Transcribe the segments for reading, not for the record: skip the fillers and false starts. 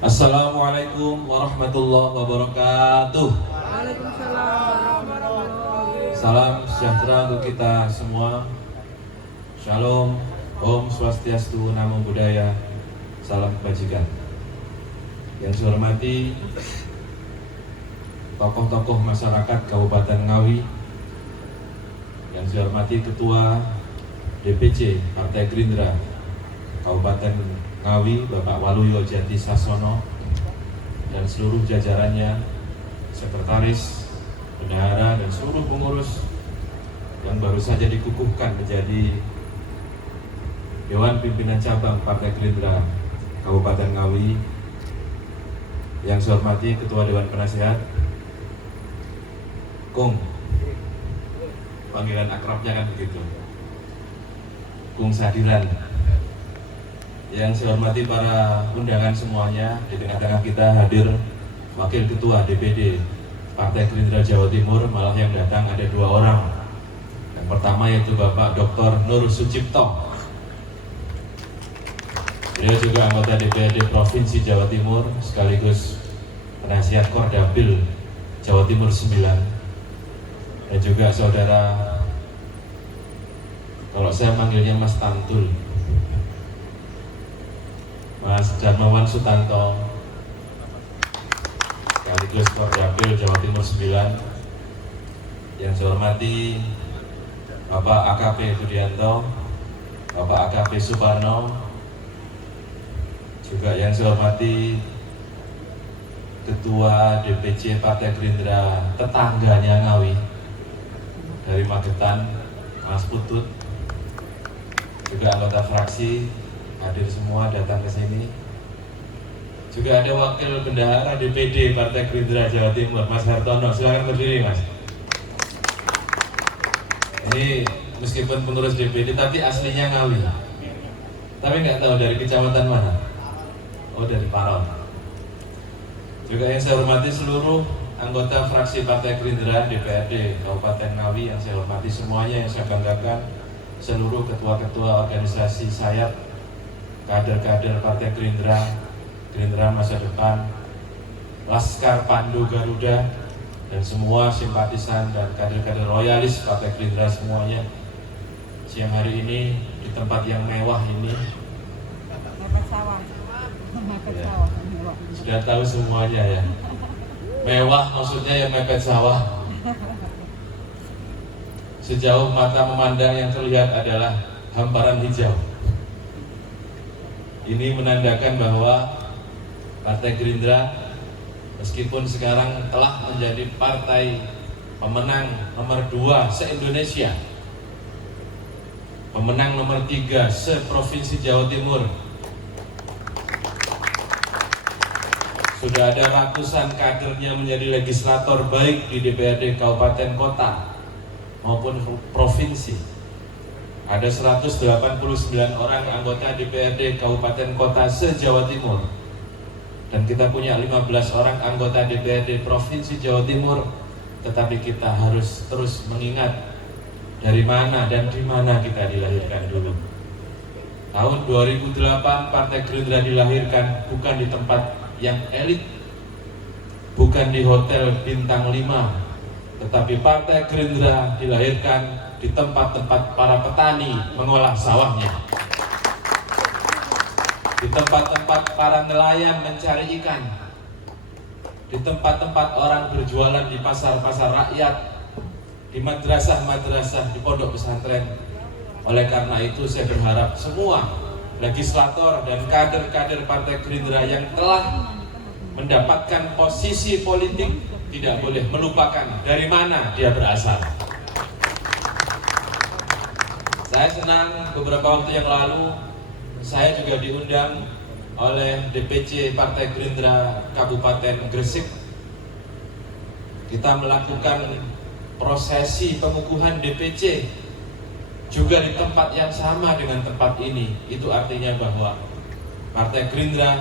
Assalamualaikum warahmatullahi wabarakatuh. Waalaikumsalam warahmatullahi wabarakatuh. Salam sejahtera untuk kita semua. Shalom, Om Swastiastu, Namo Buddhaya, salam kebajikan. Yang saya hormati tokoh-tokoh masyarakat Kabupaten Ngawi, yang saya hormati Ketua DPC Partai Gerindra Kabupaten Ngawi, Bapak Waluyo Jati Sasono, dan seluruh jajarannya, sekretaris, bendahara, dan seluruh pengurus yang baru saja dikukuhkan menjadi Dewan Pimpinan Cabang Partai Gerindra Kabupaten Ngawi. Yang saya hormati Ketua Dewan Penasehat Kung, panggilan akrabnya kan begitu, Kung Sadiran. Yang saya hormati para undangan semuanya, di tengah-tengah kita hadir Wakil Ketua DPD Partai Gerindra Jawa Timur, malah yang datang ada 2 orang. Yang pertama yaitu Bapak Dr. Nur Sucipto. Beliau juga anggota DPRD Provinsi Jawa Timur, sekaligus penasihat Kordapil Jawa Timur 9. Dan juga saudara, kalau saya manggilnya Mas Tantul, Mas Darmawan Sutanto, sekaligus Kordapil Jawa Timur 9. Yang saya hormati Bapak AKP Budianto, Bapak AKP Suparno, juga yang saya hormati Ketua DPC Partai Gerindra tetangganya Ngawi dari Magetan, Mas Putut, juga anggota fraksi hadir semua datang ke sini. Juga ada Wakil Bendahara DPD Partai Gerindra Jawa Timur, Mas Hartono. Silakan berdiri, Mas. Ini meskipun pengurus DPD tapi aslinya Ngawi. Tapi nggak tahu dari kecamatan mana. Oh, dari Paron. Juga yang saya hormati seluruh anggota fraksi Partai Gerindra DPRD Kabupaten Ngawi yang saya hormati semuanya, yang saya banggakan, seluruh ketua-ketua organisasi sayap, kader-kader Partai Gerindra, Gerindra Masa Depan, Laskar Pandu Garuda, dan semua simpatisan dan kader-kader loyalis Partai Gerindra semuanya. Siang hari ini di tempat yang mewah ini, Mepet sawah. ya, sudah tahu semuanya ya. Mewah maksudnya yang mepet sawah. Sejauh mata memandang yang terlihat adalah hamparan hijau. Ini menandakan bahwa Partai Gerindra meskipun sekarang telah menjadi partai pemenang nomor 2 se-Indonesia, pemenang nomor 3 se-Provinsi Jawa Timur, sudah ada ratusan kadernya menjadi legislator baik di DPRD Kabupaten Kota maupun Provinsi. Ada 189 orang anggota DPRD Kabupaten Kota se-Jawa Timur. Dan kita punya 15 orang anggota DPRD Provinsi Jawa Timur. Tetapi kita harus terus mengingat dari mana dan di mana kita dilahirkan dulu. Tahun 2008 Partai Gerindra dilahirkan bukan di tempat yang elit, bukan di hotel bintang 5, tetapi Partai Gerindra dilahirkan di tempat-tempat para petani mengolah sawahnya, di tempat-tempat para nelayan mencari ikan, di tempat-tempat orang berjualan di pasar-pasar rakyat, di madrasah-madrasah, di pondok pesantren. Oleh karena itu saya berharap semua legislator dan kader-kader Partai Gerindra yang telah mendapatkan posisi politik tidak boleh melupakan dari mana dia berasal. Saya senang beberapa waktu yang lalu saya juga diundang oleh DPC Partai Gerindra Kabupaten Gresik. Kita melakukan prosesi pengukuhan DPC juga di tempat yang sama dengan tempat ini. Itu artinya bahwa Partai Gerindra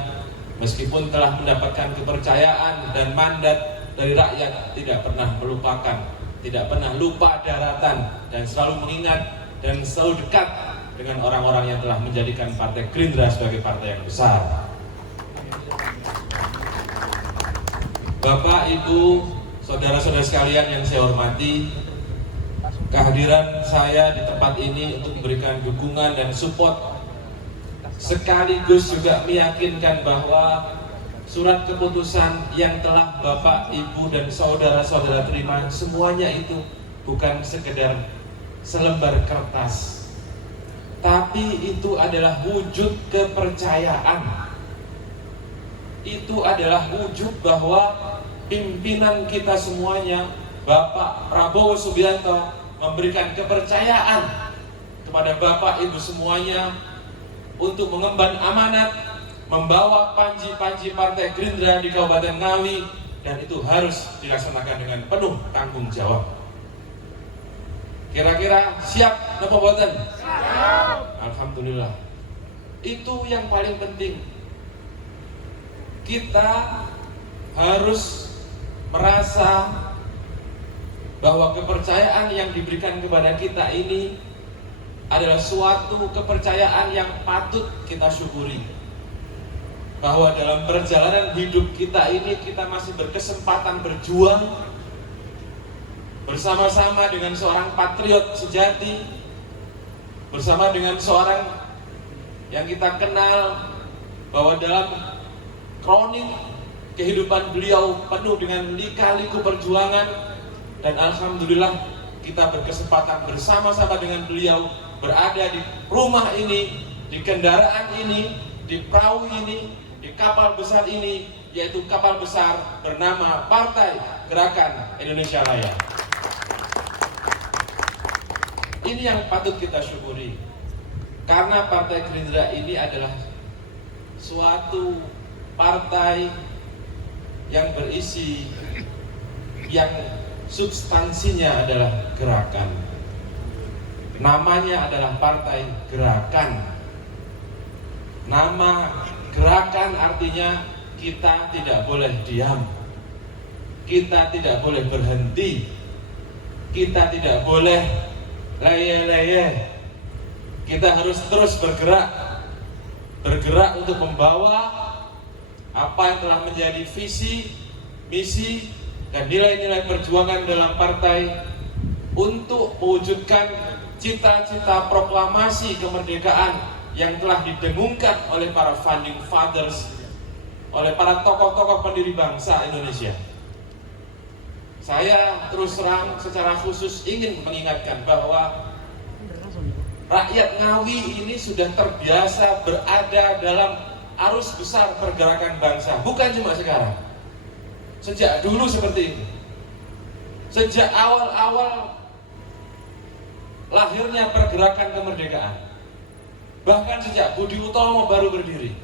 meskipun telah mendapatkan kepercayaan dan mandat dari rakyat tidak pernah melupakan, tidak pernah lupa daratan, dan selalu mengingat dan selalu dekat dengan orang-orang yang telah menjadikan Partai Gerindra sebagai partai yang besar. Bapak, Ibu, saudara-saudara sekalian yang saya hormati, kehadiran saya di tempat ini untuk memberikan dukungan dan support sekaligus juga meyakinkan bahwa surat keputusan yang telah Bapak, Ibu, dan saudara-saudara terima semuanya itu bukan sekedar selembar kertas, tapi itu adalah wujud kepercayaan. Itu adalah wujud bahwa pimpinan kita semuanya, Bapak Prabowo Subianto, memberikan kepercayaan kepada Bapak Ibu semuanya untuk mengemban amanat membawa panji-panji Partai Gerindra di Kabupaten Ngawi, dan itu harus dilaksanakan dengan penuh tanggung jawab. Kira-kira siap napa boten? Siap. Alhamdulillah. Itu yang paling penting. Kita harus merasa bahwa kepercayaan yang diberikan kepada kita ini adalah suatu kepercayaan yang patut kita syukuri. Bahwa dalam perjalanan hidup kita ini kita masih berkesempatan berjuang bersama-sama dengan seorang patriot sejati, bersama dengan seorang yang kita kenal bahwa dalam kronik kehidupan beliau penuh dengan lika-liku perjuangan, dan alhamdulillah kita berkesempatan bersama-sama dengan beliau berada di rumah ini, di kendaraan ini, di perahu ini, di kapal besar ini, yaitu kapal besar bernama Partai Gerakan Indonesia Raya. Ini yang patut kita syukuri, karena Partai Gerindra ini adalah suatu partai yang berisi, yang substansinya adalah gerakan. Namanya adalah Partai Gerakan. Nama gerakan artinya kita tidak boleh diam, kita tidak boleh berhenti, kita tidak boleh leye-leye. Kita harus terus bergerak untuk membawa apa yang telah menjadi visi, misi, dan nilai-nilai perjuangan dalam partai untuk mewujudkan cita-cita proklamasi kemerdekaan yang telah didengungkan oleh para founding fathers, oleh para tokoh-tokoh pendiri bangsa Indonesia. Saya terus terang secara khusus ingin mengingatkan bahwa rakyat Ngawi ini sudah terbiasa berada dalam arus besar pergerakan bangsa, bukan cuma sekarang. Sejak dulu seperti itu. Sejak awal-awal lahirnya pergerakan kemerdekaan, bahkan sejak Budi Utomo baru berdiri,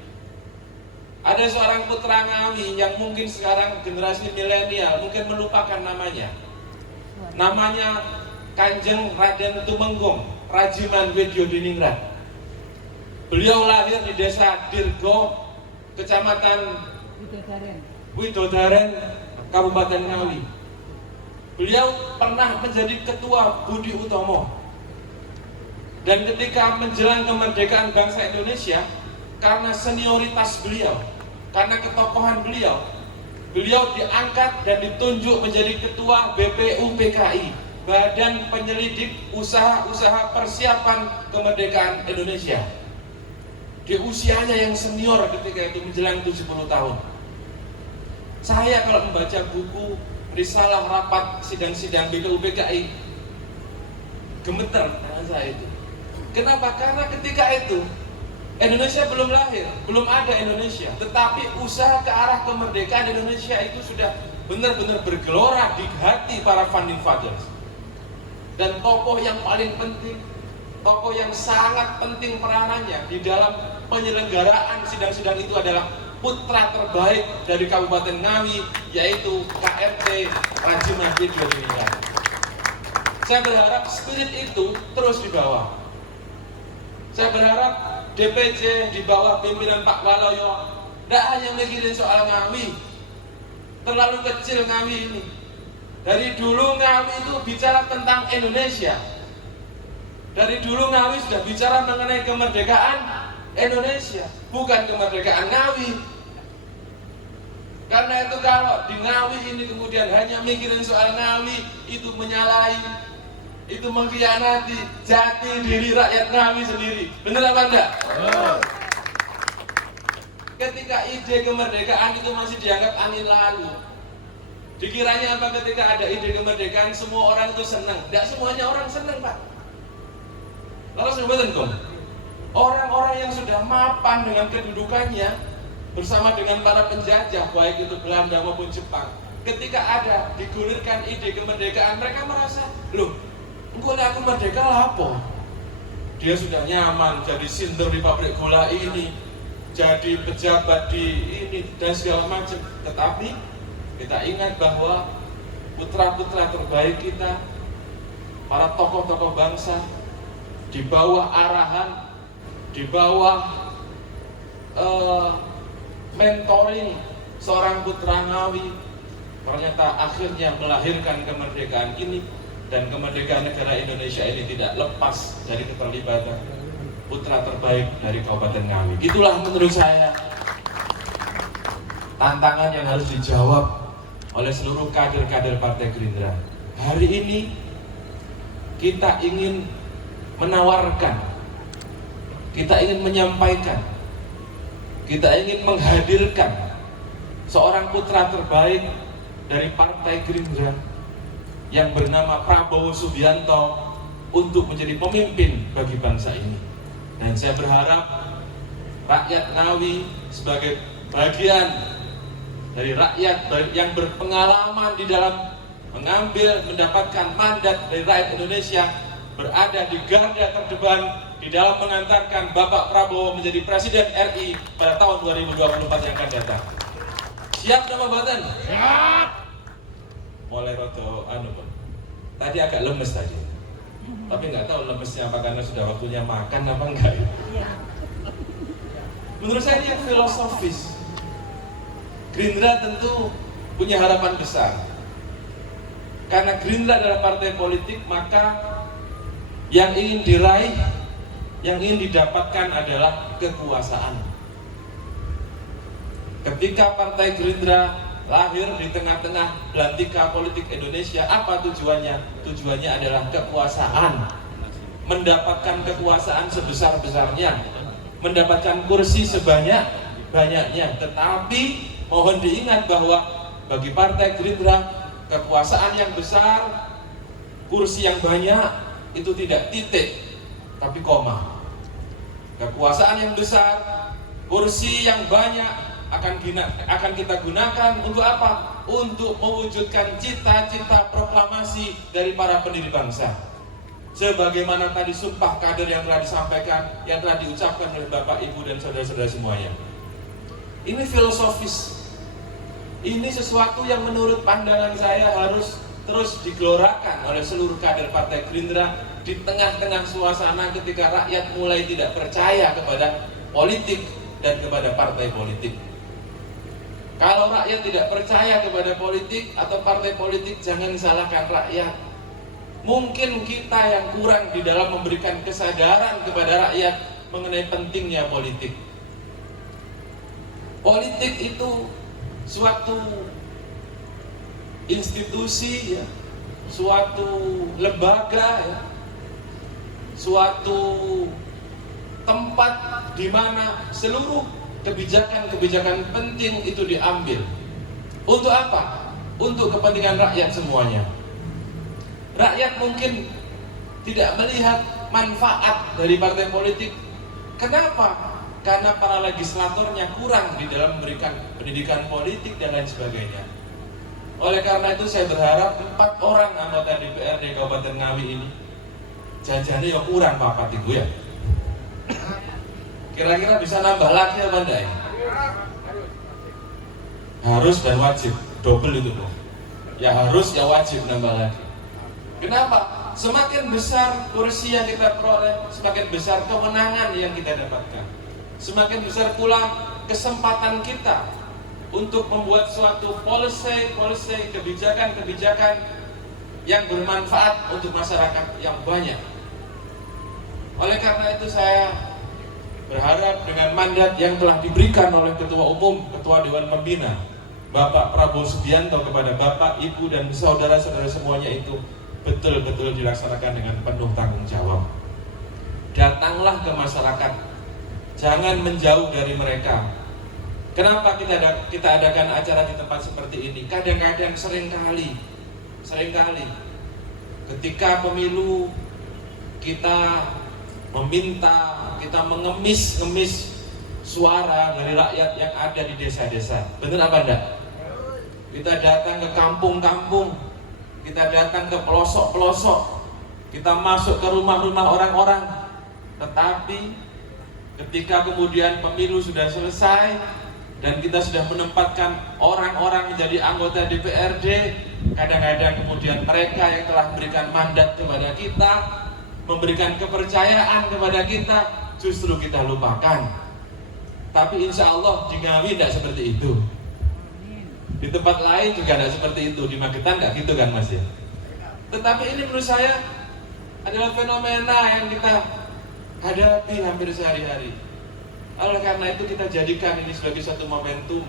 ada seorang putra Ngawi yang mungkin sekarang generasi milenial mungkin melupakan namanya. Namanya Kanjeng Raden Tumenggung Rajiman Widyodiningrat. Beliau lahir di desa Dirgo, kecamatan Widodaren, Kabupaten Ngawi. Beliau pernah menjadi ketua Budi Utomo. Dan ketika menjelang kemerdekaan bangsa Indonesia, karena senioritas beliau, karena ketokohan beliau, beliau diangkat dan ditunjuk menjadi ketua BPUPKI, Badan Penyelidik Usaha-Usaha Persiapan Kemerdekaan Indonesia. Di usianya yang senior ketika itu menjelang 70 tahun. Saya kalau membaca buku Risalah Rapat Sidang-Sidang BPUPKI, gemeter tangan saya itu. Kenapa? Karena ketika itu Indonesia belum lahir, belum ada Indonesia, tetapi usaha ke arah kemerdekaan Indonesia itu sudah benar-benar bergelora di hati para founding fathers. Dan tokoh yang paling penting, tokoh yang sangat penting peranannya di dalam penyelenggaraan sidang-sidang itu adalah putra terbaik dari Kabupaten Ngawi, yaitu KRT Rajiman Widyodiningrat. Saya berharap spirit itu terus dibawa. Saya berharap DPC di bawah pimpinan Pak Waloyo tidak hanya mikirin soal Ngawi. Terlalu kecil Ngawi ini. Dari dulu Ngawi itu bicara tentang Indonesia. Dari dulu Ngawi sudah bicara mengenai kemerdekaan Indonesia, bukan kemerdekaan Ngawi. Karena itu kalau di Ngawi ini kemudian hanya mikirin soal Ngawi, itu menyalahi, itu mengkhianati jati diri rakyat Ngawi sendiri. Benar apa enggak? Ketika ide kemerdekaan itu masih dianggap angin lalu. Dikiranya apa ketika ada ide kemerdekaan semua orang itu senang? Tidak semuanya orang senang, Pak. Lalu sebenarnya kok orang-orang yang sudah mapan dengan kedudukannya bersama dengan para penjajah baik itu Belanda maupun Jepang, ketika ada digulirkan ide kemerdekaan mereka merasa, loh, engkau aku merdeka lapo? Dia sudah nyaman jadi sinter di pabrik gula ini, jadi pejabat di ini dan segala macam. Tetapi kita ingat bahwa putra-putra terbaik kita, para tokoh-tokoh bangsa, di bawah arahan, di bawah mentoring seorang putra Ngawi, ternyata akhirnya melahirkan kemerdekaan ini. Dan kemerdekaan negara Indonesia ini tidak lepas dari keterlibatan putra terbaik dari Kabupaten Ngawi. Itulah menurut saya tantangan yang harus dijawab oleh seluruh kader-kader Partai Gerindra. Hari ini kita ingin menawarkan, kita ingin menyampaikan, kita ingin menghadirkan seorang putra terbaik dari Partai Gerindra yang bernama Prabowo Subianto untuk menjadi pemimpin bagi bangsa ini. Dan saya berharap rakyat Ngawi sebagai bagian dari rakyat yang berpengalaman di dalam mendapatkan mandat dari rakyat Indonesia, berada di garda terdepan di dalam mengantarkan Bapak Prabowo menjadi Presiden RI pada tahun 2024 yang akan datang. Siap nama Badan? Siap. Mulai roto tadi agak lemes tadi, tapi nggak tahu lemesnya apa karena sudah waktunya makan apa enggak ya? Menurut saya ini yang filosofis. Gerindra tentu punya harapan besar. Karena Gerindra adalah partai politik, maka yang ingin diraih, yang ingin didapatkan adalah kekuasaan. Ketika Partai Gerindra lahir di tengah-tengah belantika politik Indonesia, apa tujuannya? Tujuannya adalah kekuasaan. Mendapatkan kekuasaan sebesar-besarnya, mendapatkan kursi sebanyak-banyaknya. Tetapi mohon diingat bahwa bagi Partai Gerindra, kekuasaan yang besar, kursi yang banyak itu tidak titik, tapi koma. Kekuasaan yang besar, kursi yang banyak akan kita gunakan untuk apa? Untuk mewujudkan cita-cita proklamasi dari para pendiri bangsa. Sebagaimana tadi sumpah kader yang telah disampaikan, yang telah diucapkan oleh Bapak, Ibu, dan saudara-saudara semuanya. Ini filosofis. Ini sesuatu yang menurut pandangan saya harus terus digelorakan oleh seluruh kader Partai Gerindra di tengah-tengah suasana ketika rakyat mulai tidak percaya kepada politik dan kepada partai politik. Kalau rakyat tidak percaya kepada politik atau partai politik, jangan salahkan rakyat. Mungkin kita yang kurang di dalam memberikan kesadaran kepada rakyat mengenai pentingnya politik. Politik itu suatu institusi, ya, suatu lembaga, ya, suatu tempat di mana seluruh kebijakan-kebijakan penting itu diambil. Untuk apa? Untuk kepentingan rakyat semuanya. Rakyat mungkin tidak melihat manfaat dari partai politik. Kenapa? Karena para legislatornya kurang di dalam memberikan pendidikan politik dan lain sebagainya. Oleh karena itu saya berharap 4 orang anggota DPRD Kabupaten Ngawi ini jajannya ya kurang papat itu ya. Kira-kira bisa nambah lagi apa enggak ya? Harus dan wajib, double itu loh. Ya harus ya wajib nambah lagi. Kenapa? Semakin besar kursi yang kita peroleh, semakin besar kemenangan yang kita dapatkan. Semakin besar pula kesempatan kita untuk membuat suatu policy, kebijakan-kebijakan yang bermanfaat untuk masyarakat yang banyak. Oleh karena itu saya berharap dengan mandat yang telah diberikan oleh Ketua Umum, Ketua Dewan Pembina, Bapak Prabowo Subianto kepada Bapak, Ibu, dan saudara-saudara semuanya itu betul-betul dilaksanakan dengan penuh tanggung jawab. Datanglah ke masyarakat, jangan menjauh dari mereka. Kenapa kita adakan acara di tempat seperti ini? Kadang-kadang seringkali ketika pemilu kita meminta, kita mengemis suara dari rakyat yang ada di desa-desa. Benar apa enggak? Kita datang ke kampung-kampung, kita datang ke pelosok-pelosok, kita masuk ke rumah-rumah orang-orang. Tetapi ketika kemudian pemilu sudah selesai dan kita sudah menempatkan orang-orang menjadi anggota DPRD, kadang-kadang kemudian mereka yang telah memberikan mandat kepada kita, memberikan kepercayaan kepada kita, justru kita lupakan. Tapi insya Allah di Ngawi tidak seperti itu. Di tempat lain juga tidak seperti itu. Di Magetan nggak gitu kan Mas ya. Tetapi ini menurut saya adalah fenomena yang kita hadapi hampir sehari-hari. Oleh karena itu kita jadikan ini sebagai satu momentum.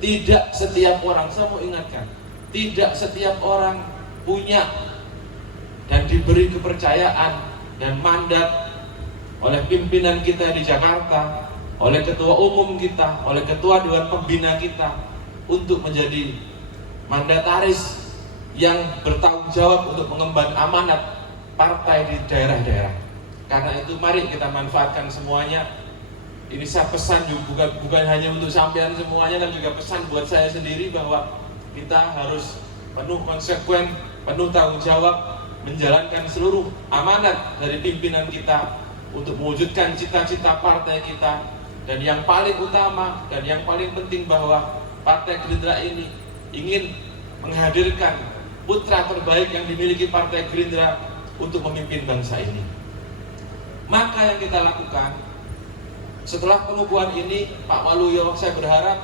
Tidak setiap orang, saya mau ingatkan, tidak setiap orang punya dan diberi kepercayaan dan mandat oleh pimpinan kita di Jakarta, oleh ketua umum kita, oleh ketua dewan pembina kita untuk menjadi mandataris yang bertanggung jawab untuk mengemban amanat partai di daerah-daerah. Karena itu mari kita manfaatkan semuanya. Ini saya pesan juga bukan hanya untuk sampean semuanya, dan juga pesan buat saya sendiri bahwa kita harus penuh konsekuen, penuh tanggung jawab menjalankan seluruh amanat dari pimpinan kita untuk mewujudkan cita-cita partai kita. Dan yang paling utama dan yang paling penting bahwa Partai Gerindra ini ingin menghadirkan putra terbaik yang dimiliki Partai Gerindra untuk memimpin bangsa ini. Maka yang kita lakukan setelah pengukuhan ini, Pak Waluyo, saya berharap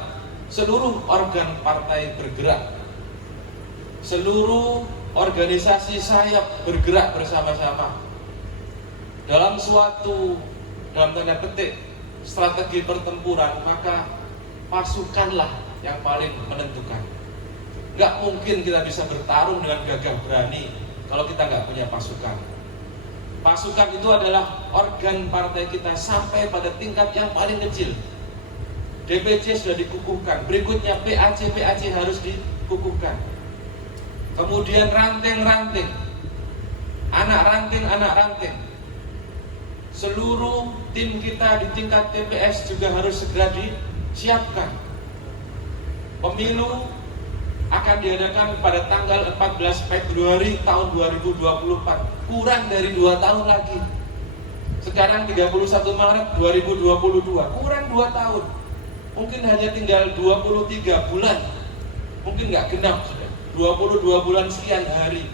seluruh organ partai bergerak, seluruh organisasi sayap bergerak bersama-sama dalam suatu, dalam tanda petik, strategi pertempuran. Maka pasukanlah yang paling menentukan. Gak mungkin kita bisa bertarung dengan gagah berani kalau kita gak punya pasukan. Pasukan itu adalah organ partai kita sampai pada tingkat yang paling kecil. DPC sudah dikukuhkan, berikutnya PAC harus dikukuhkan. Kemudian ranting-ranting, anak ranting. Seluruh tim kita di tingkat TPS juga harus segera disiapkan. Pemilu akan diadakan pada tanggal 14 Februari tahun 2024. Kurang dari 2 tahun lagi. Sekarang 31 Maret 2022, kurang 2 tahun. Mungkin hanya tinggal 23 bulan. Mungkin nggak genap sudah. 22 bulan sekian hari.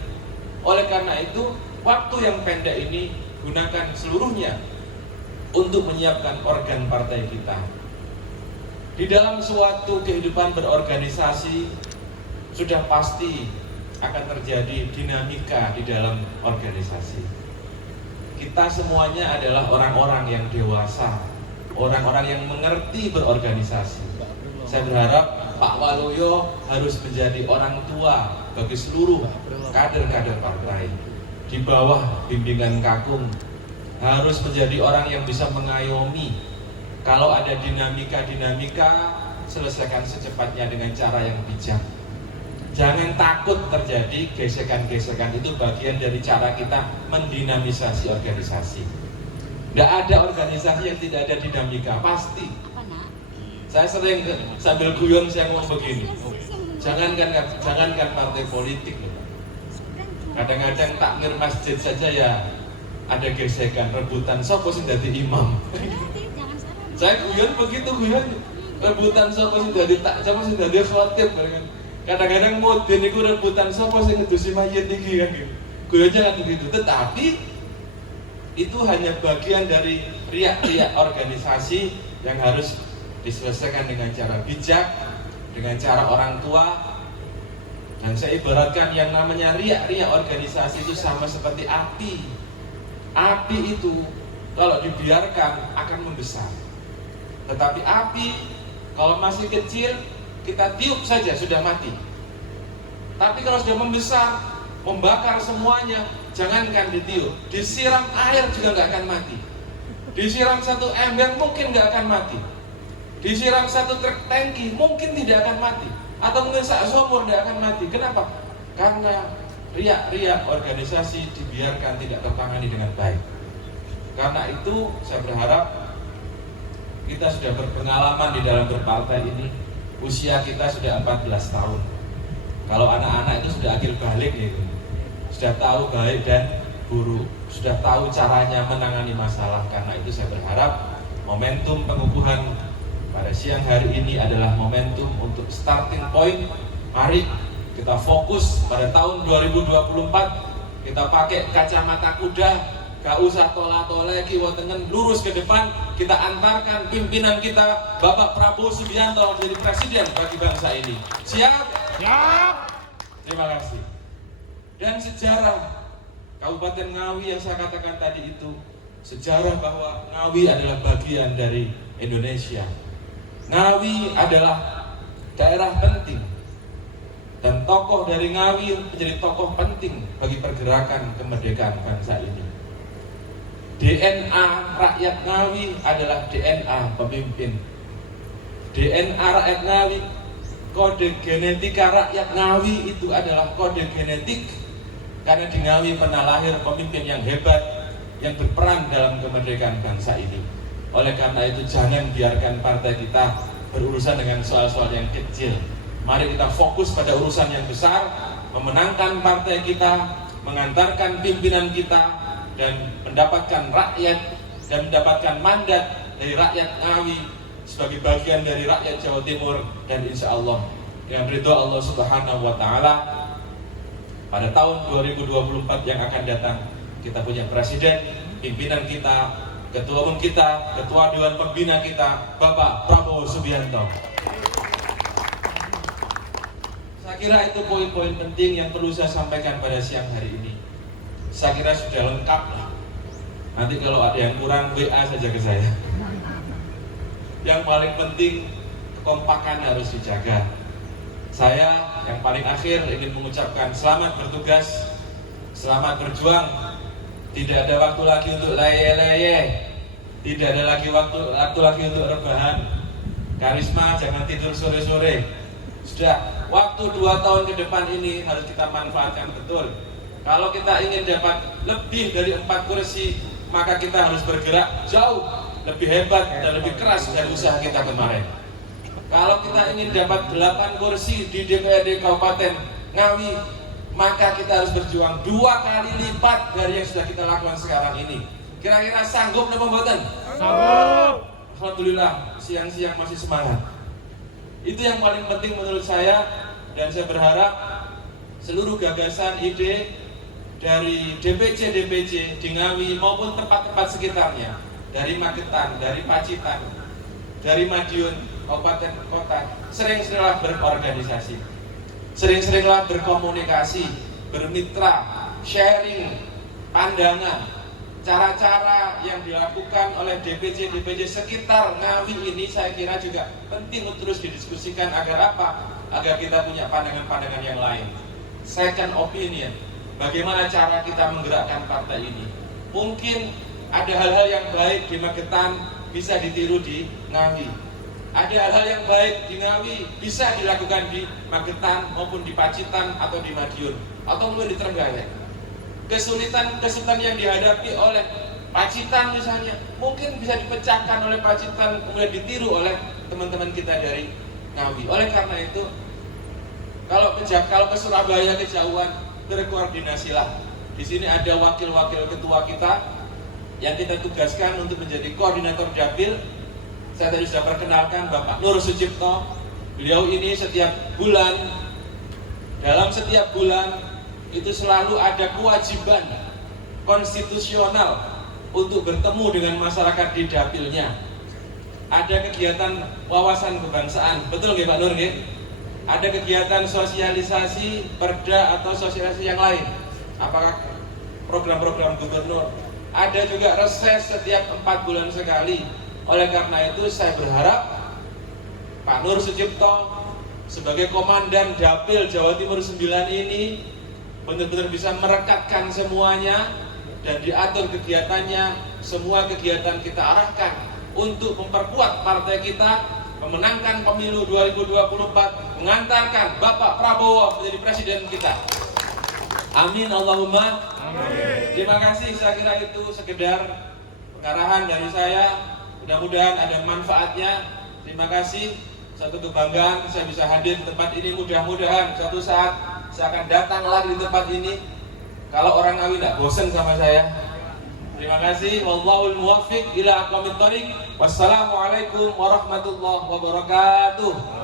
Oleh karena itu, waktu yang pendek ini gunakan seluruhnya untuk menyiapkan organ partai kita. Di dalam suatu kehidupan berorganisasi sudah pasti akan terjadi dinamika di dalam organisasi. Kita semuanya adalah orang-orang yang dewasa, orang-orang yang mengerti berorganisasi. Saya berharap Pak Waluyo harus menjadi orang tua bagi seluruh kader-kader partai. Di bawah bimbingan Kakung harus menjadi orang yang bisa mengayomi. Kalau ada dinamika, selesaikan secepatnya dengan cara yang bijak. Jangan takut terjadi gesekan-gesekan, itu bagian dari cara kita mendinamisasi organisasi. Tidak ada organisasi yang tidak ada dinamika, pasti. Saya sering sambil guyon saya ngomong begini. Jangankan partai politik loh. Kadang-kadang takmir masjid saja ya ada gesekan, rebutan sapa sing dadi imam. Saya guyon begitu, rebutan sapa sing dadi sapa sing dadi khatib. Kadang-kadang mudin itu rebutan sapa sing ngedusi mayit iki kan gitu. Guyonnya kan begitu. Tetapi itu hanya bagian dari riak-riak organisasi yang harus diselesaikan dengan cara bijak, dengan cara orang tua. Dan saya ibaratkan yang namanya riak-riak organisasi itu sama seperti api. Api itu kalau dibiarkan akan membesar. Tetapi api kalau masih kecil kita tiup saja sudah mati. Tapi kalau sudah membesar, membakar semuanya, jangankan ditiup, disiram air juga nggak akan mati. Disiram satu ember mungkin nggak akan mati. Disiram satu truk tangki mungkin tidak akan mati. Atau mungkin sak sumur tidak akan mati. Kenapa? Karena riak-riak organisasi dibiarkan tidak tertangani dengan baik. Karena itu saya berharap kita sudah berpengalaman di dalam berpartai ini. Usia kita sudah 14 tahun. Kalau anak-anak itu sudah akhir balik gitu. Sudah tahu baik dan buruk, sudah tahu caranya menangani masalah. Karena itu saya berharap momentum pengukuhan pada siang hari ini adalah momentum untuk starting point. Mari kita fokus pada tahun 2024. Kita pakai kacamata kuda, gak usah tola-tole kiwa tengen, lurus ke depan. Kita antarkan pimpinan kita Bapak Prabowo Subianto menjadi presiden bagi bangsa ini. Siap? Siap. Terima kasih. Dan sejarah Kabupaten Ngawi yang saya katakan tadi itu, sejarah bahwa Ngawi adalah bagian dari Indonesia. Ngawi adalah daerah penting, dan tokoh dari Ngawi menjadi tokoh penting bagi pergerakan kemerdekaan bangsa ini. DNA rakyat Ngawi adalah DNA pemimpin. DNA rakyat Ngawi, kode genetika rakyat Ngawi itu adalah kode genetik. Karena di Ngawi pernah lahir pemimpin yang hebat, yang berperan dalam kemerdekaan bangsa ini. Oleh karena itu jangan biarkan partai kita berurusan dengan soal-soal yang kecil. Mari kita fokus pada urusan yang besar, memenangkan partai kita, mengantarkan pimpinan kita, dan mendapatkan rakyat dan mendapatkan mandat dari rakyat Ngawi sebagai bagian dari rakyat Jawa Timur. Dan insya Allah dengan ridho Allah Subhanahu wa Ta'ala, pada tahun 2024 yang akan datang, kita punya presiden, pimpinan kita, ketua umum kita, ketua dewan pembina kita, Bapak Prabowo Subianto. Saya kira itu poin-poin penting yang perlu saya sampaikan pada siang hari ini. Saya kira sudah lengkap lah. Nanti kalau ada yang kurang, WA saja ke saya. Yang paling penting, kekompakan harus dijaga. Saya yang paling akhir ingin mengucapkan selamat bertugas, selamat berjuang. Tidak ada waktu lagi untuk leye-leye, tidak ada lagi waktu lagi untuk rebahan. Karisma jangan tidur sore-sore. Sudah, waktu 2 tahun ke depan ini harus kita manfaatkan betul. Kalau kita ingin dapat lebih dari 4 kursi, maka kita harus bergerak jauh lebih hebat dan lebih keras dari usaha kita kemarin. Kalau kita ingin dapat 8 kursi di DPRD Kabupaten Ngawi, maka kita harus berjuang 2 kali lipat dari yang sudah kita lakukan sekarang ini. Kira-kira sanggup napa mboten? Sanggup. Alhamdulillah, siang-siang masih semangat. Itu yang paling penting menurut saya, dan saya berharap seluruh gagasan, ide dari DPC di Ngawi maupun tempat-tempat sekitarnya, dari Magetan, dari Pacitan, dari Madiun, kabupaten kota, sering-seringlah berorganisasi, sering-seringlah berkomunikasi, bermitra, sharing pandangan, cara-cara yang dilakukan oleh DPC sekitar Ngawi ini. Saya kira juga penting untuk terus didiskusikan. Agar apa? Agar kita punya pandangan-pandangan yang lain. Second opinion, bagaimana cara kita menggerakkan partai ini. Mungkin ada hal-hal yang baik di Magetan bisa ditiru di Ngawi. Ada hal-hal yang baik di Ngawi bisa dilakukan di Magetan maupun di Pacitan atau di Madiun atau mungkin di Trenggalek. Kesulitan yang dihadapi oleh Pacitan misalnya mungkin bisa dipecahkan oleh Pacitan, kemudian ditiru oleh teman-teman kita dari Ngawi. Oleh karena itu, kalau ke Surabaya kejauhan, berkoordinasilah. Di sini ada wakil-wakil ketua kita yang kita tugaskan untuk menjadi koordinator dapil. Saya tadi sudah perkenalkan Bapak Nur Sucipto. Beliau ini dalam setiap bulan itu selalu ada kewajiban konstitusional untuk bertemu dengan masyarakat di dapilnya. Ada kegiatan wawasan kebangsaan, betul nggih Pak Nur nggih? Ada kegiatan sosialisasi perda atau sosialisasi yang lain. Apakah program-program gubernur? Ada juga reses setiap 4 bulan sekali. Oleh karena itu saya berharap Pak Nur Sucipto sebagai komandan Dapil Jawa Timur 9 ini benar-benar bisa merekatkan semuanya dan diatur kegiatannya. Semua kegiatan kita arahkan untuk memperkuat partai kita, memenangkan pemilu 2024, mengantarkan Bapak Prabowo menjadi presiden kita. Amin Allahumma amin. Terima kasih, saya kira itu sekedar pengarahan dari saya. Mudah-mudahan ada manfaatnya. Terima kasih. Satu kebanggaan saya bisa hadir di tempat ini. Mudah-mudahan suatu saat saya akan datang lagi di tempat ini. Kalau orang Ngawi tidak bosan sama saya. Terima kasih. Wallahul muwaffiq ila aqwamit thoriq. Wassalamualaikum warahmatullahi wabarakatuh.